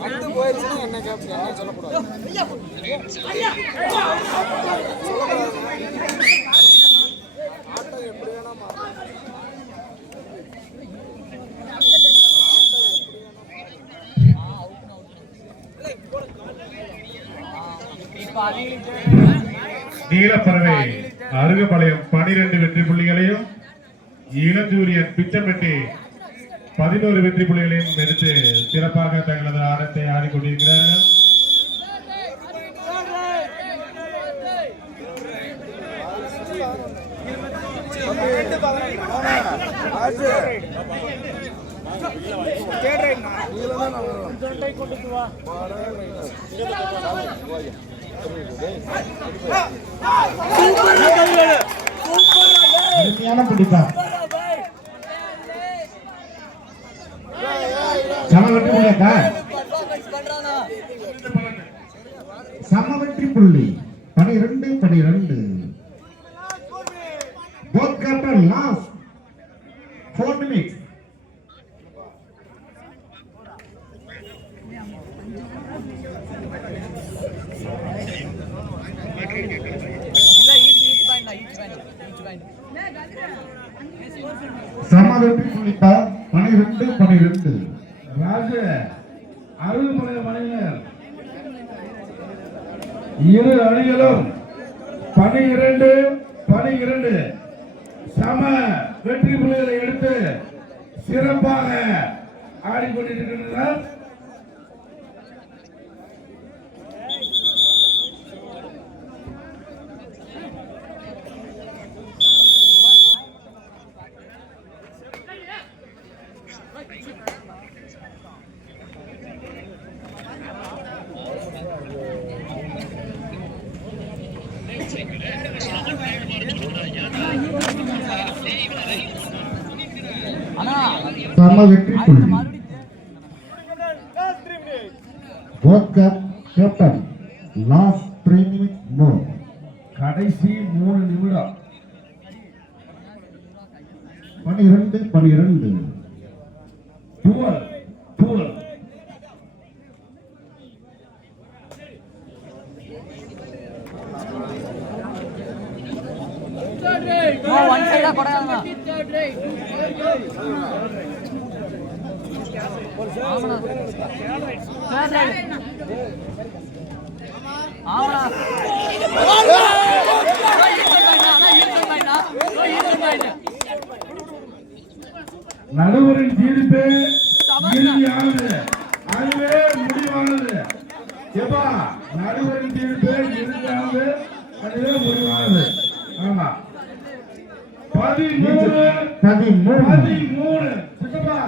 வந்து போயிருச்சுன்னா என்ன கேட்பேன் சொல்லக்கூடாது. ஆட்டம் எப்படி வேணா நீலப்பறவை அருகபாளையம் 12 வெற்றி புள்ளிகளையும் இளஞ்சூரியன் பிச்சம்பட்டி 11 வெற்றி புள்ளிகளையும் எடுத்து சிறப்பாக தங்களது ஆட்டத்தை ஆடிக்கொண்டிருக்கிறார்கள். பிடிப்பா சமவெற்றி புள்ளி 12-12. Both captain last 4 minutes. சமவெற்றி புள்ளிப்பா 12-12. ராஜ அருள்மலை மணியர் இரு அணிகளும் 12-12 சம வெற்றி புள்ளிகளை எடுத்து சிறப்பாக ஆடிக்கொண்டிருக்கின்றனர். சம வெற்றி புள்ளி. Both captain last 3 minutes more. கடைசி 3 நிமிடம். 12-12. 12. one side கொடையாங்க. நடுவரின் தீர்ப்பு இறுதியானது, அதுவே முடிவானது. எப்பா நடுவரின் தீர்ப்பு இறுதியானது, அதுவே முடிவானது. ஆமா 13 சித்தப்பா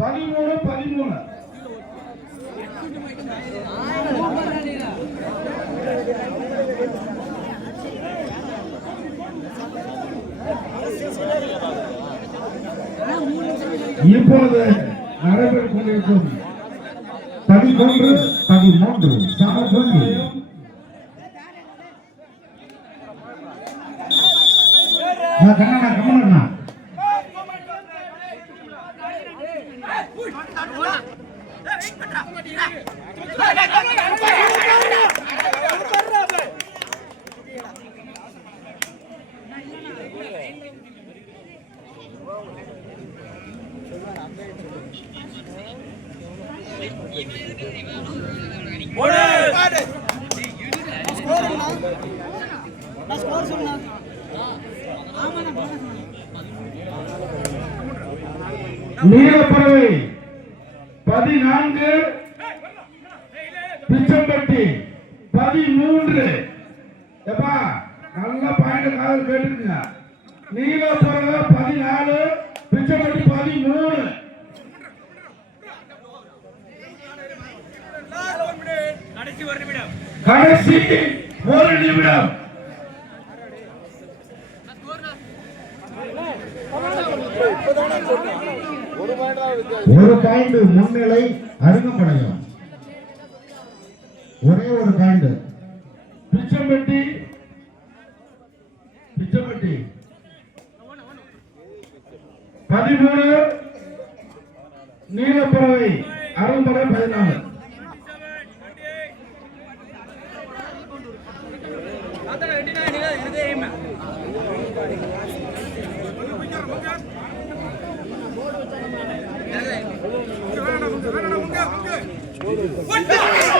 13. இப்போது நடைபெற்றுக் கொண்டிருக்கும் 13-13 சம புள்ளி. கண்ணா நீலப்பறவை 14, பிச்சம்பட்டி 13. எப்பா நல்ல பாயிண்ட் கால் கேட்டுருங்க. நீலப்பறவை 14, பிச்சம்பட்டி 13. கடைசி 1 நிமிடம். ஒரு பாயிண்ட் முன்னிலை அருங்கமடையும். ஒரே ஒரு பாயிண்ட். பிச்சம்பட்டி பிச்சம்பட்டி 13, நீலப்பறவை அரும்படை 14. முங்க